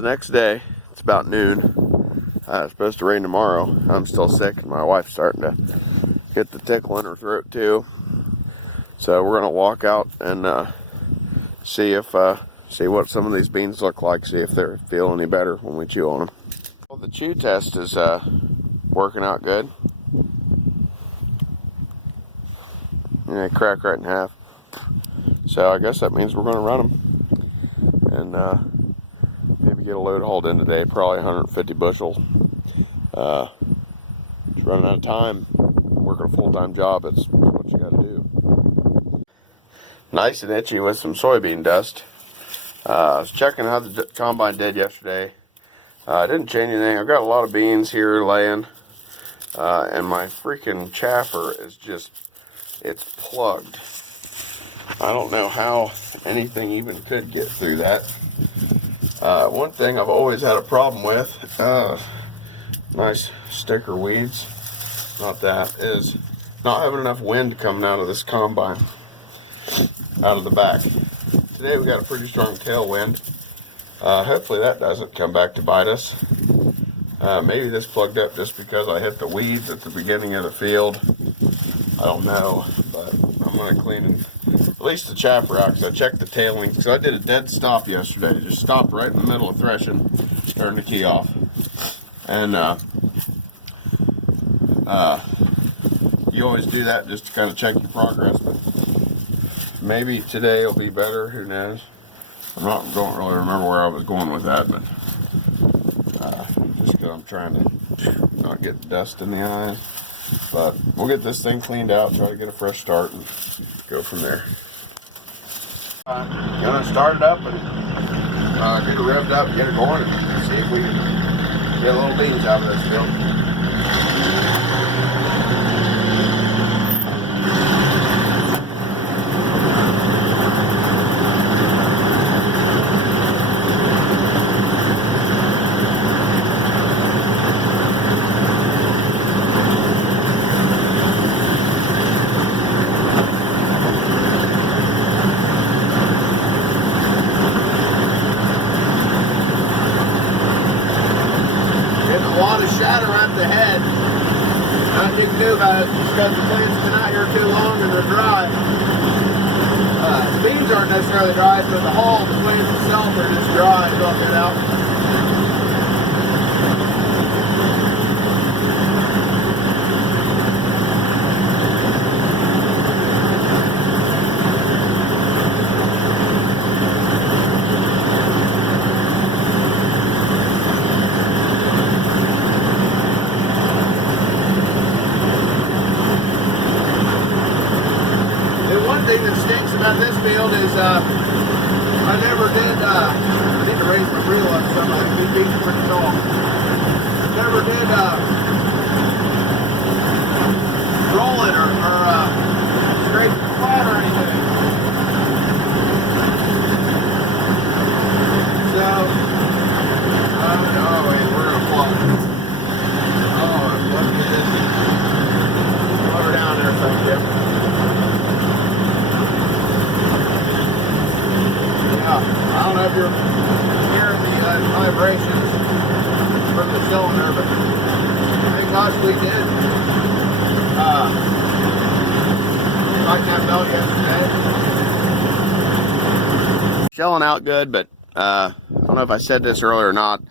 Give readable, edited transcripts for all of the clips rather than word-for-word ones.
the next day. It's about noon. It's supposed to rain tomorrow. I'm still sick, and my wife's starting to get the tickle in her throat too. So we're gonna walk out and see what some of these beans look like. See if they feel any better when we chew on them. Well, the chew test is working out good. They crack right in half. So I guess that means we're gonna run them and maybe get a load hauled in today. Probably 150 bushels. Just running out of time. Working a full-time job. It's what you got to do. Nice and itchy with some soybean dust. I was checking how the combine did yesterday. I didn't change anything. I've got a lot of beans here laying, and my freaking chaffer is it's plugged. I don't know how anything even could get through that. One thing I've always had a problem with, nice sticker weeds, not that, is not having enough wind coming out of this combine, out of the back. Today we got a pretty strong tailwind. Hopefully that doesn't come back to bite us. Maybe this plugged up just because I hit the weeds at the beginning of the field. I don't know, but I'm going to clean at least the chaffer out, because I checked the tailings, because I did a dead stop yesterday. Just stopped right in the middle of threshing, starting to key off. And you always do that just to kind of check your progress. But maybe today will be better, who knows. Don't really remember where I was going with that, but just because I'm trying to not get dust in the eyes. But we'll get this thing cleaned out, try to get a fresh start, and go from there. Gonna start it up and get it revved up, get it going, and see if we can get a little beans out of this field. Shatter at the head. Nothing you can do about it because the plant's been out here too long and they're dry. The beans aren't necessarily dry, but the hull, the plants itself are just dry. They'll get out. Thing that stinks about this field is I never did I need to raise my reel up some. I think these beans are pretty tall. Never did roll it or scrape it flat or anything. So we're gonna plug. Let's get this lower down there so I can get. I don't know if you're hearing the vibrations from the cylinder, but thank gosh we did. Like that belt yesterday. Shelling out good, but I don't know if I said this earlier or not.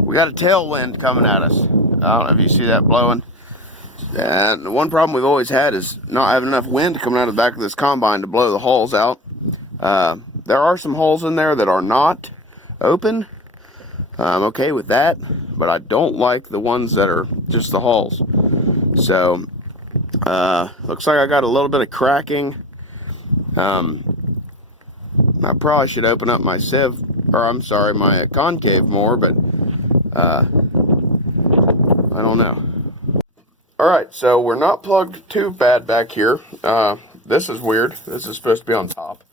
We got a tailwind coming at us. I don't know if you see that blowing. And the one problem we've always had is not having enough wind coming out of the back of this combine to blow the hulls out. There are some holes in there that are not open. I'm okay with that, but I don't like the ones that are just the hulls. So, looks like I got a little bit of cracking. I probably should open up my sieve, my concave more, but I don't know. Alright, so we're not plugged too bad back here. This is weird. This is supposed to be on top.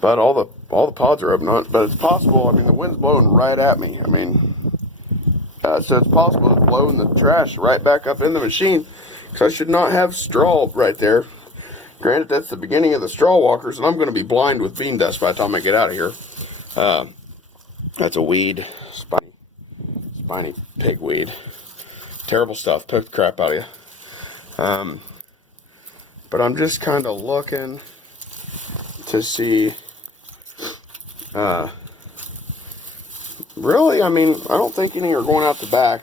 But all the pods are open on it, but it's possible. I mean, the wind's blowing right at me. I mean, so it's possible it's blowing the trash right back up in the machine, because I should not have straw right there. Granted, that's the beginning of the straw walkers, and I'm going to be blind with bean dust by the time I get out of here. That's a weed, spiny pigweed. Terrible stuff, poke the crap out of you. But I'm just kind of looking to see, really, I mean, I don't think any are going out the back.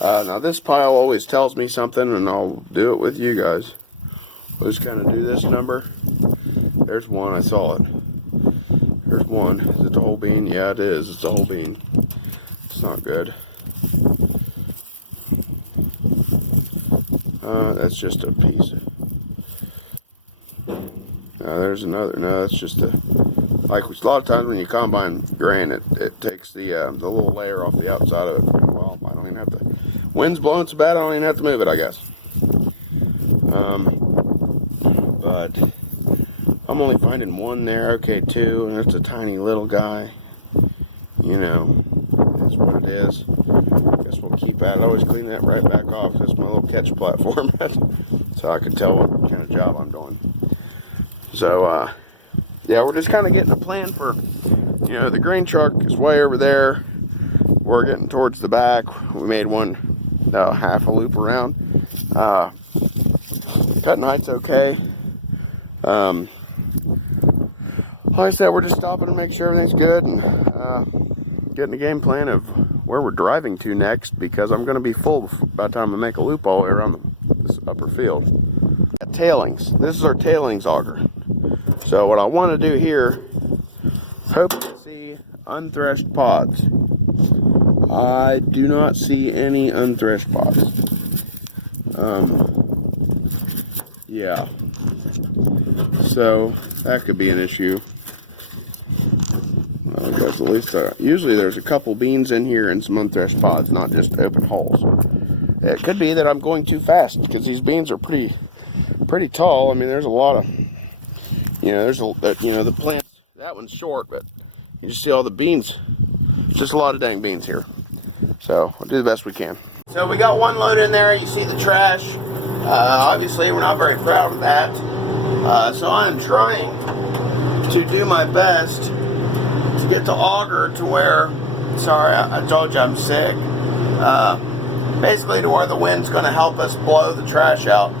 Now this pile always tells me something, and I'll do it with you guys. We'll just kind of do this number. There's one, I saw it. There's one. Is it the whole bean? Yeah, it is. It's the whole bean. It's not good. That's just a piece. There's another. No, that's just a. Like a lot of times when you combine grain, it takes the little layer off the outside of it. Well, I don't even have to. Wind's blowing so bad, I don't even have to move it, I guess. But I'm only finding one there. Okay, two, and it's a tiny little guy. You know, that's what it is. Guess we'll keep at it. I always clean that right back off. That's my little catch platform, so I can tell what kind of job I'm doing. So, yeah, we're just kind of getting a plan for, you know, the grain truck is way over there. We're getting towards the back. We made one half a loop around. Cutting height's okay. Like I said, we're just stopping to make sure everything's good and getting a game plan of where we're driving to next, because I'm going to be full by the time I make a loop all the way around this upper field. Tailings. This is our tailings auger. So what I want to do here, hope to see unthreshed pods. I do not see any unthreshed pods. Yeah. So that could be an issue. Well, because at least usually there's a couple beans in here and some unthreshed pods, not just open holes. It could be that I'm going too fast because these beans are pretty tall. I mean, there's a lot of, you know, the plants. That one's short, but you just see all the beans. It's just a lot of dang beans here. So we'll do the best we can. So we got one load in there. You see the trash. Obviously, we're not very proud of that. So I'm trying to do my best to get the auger to where, sorry, I told you I'm sick. Basically to where the wind's going to help us blow the trash out.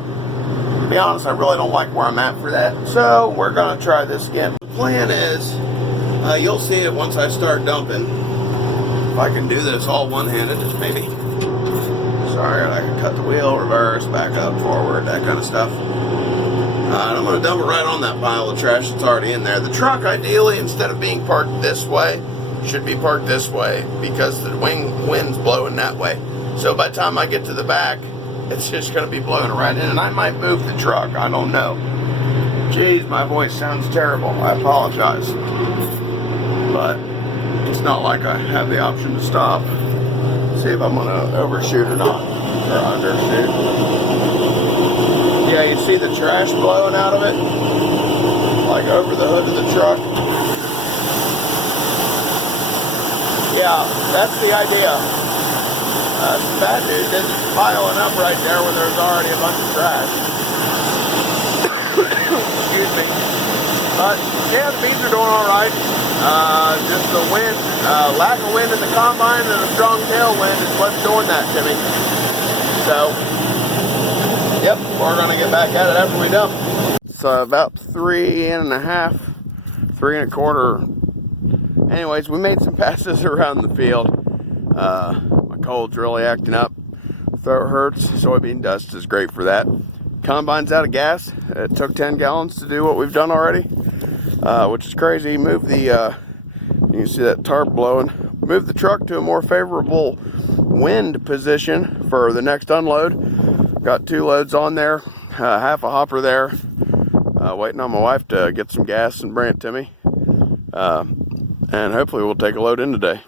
To be honest, I really don't like where I'm at for that. So we're going to try this again. The plan is, you'll see it once I start dumping. If I can do this all one-handed, just maybe. Sorry, I can cut the wheel, reverse, back up, forward, that kind of stuff. And I'm going to dump it right on that pile of trash that's already in there. The truck, ideally, instead of being parked this way, should be parked this way because the wind's blowing that way. So by the time I get to the back, it's just going to be blowing right in. And I might move the truck. I don't know. Jeez, my voice sounds terrible. I apologize. But it's not like I have the option to stop. See if I'm going to overshoot or not. Or undershoot. Yeah, you see the trash blowing out of it? Like over the hood of the truck. Yeah, that's the idea. The bad news is it's piling up right there when there's already a bunch of trash. Excuse me. But, yeah, the beans are doing alright. Just the wind, lack of wind in the combine and a strong tailwind is what's doing that to me. So, yep, we're going to get back at it after we dump. It's about 3.5, 3.25. Anyways, we made some passes around the field. My cold's really acting up. Throat hurts. Soybean dust is great for that. Combine's out of gas. It took 10 gallons to do what we've done already, which is crazy. Move the, you can see that tarp blowing. Move the truck to a more favorable wind position for the next unload. Got 2 loads on there, half a hopper there. Waiting on my wife to get some gas and bring it to me. And hopefully we'll take a load in today.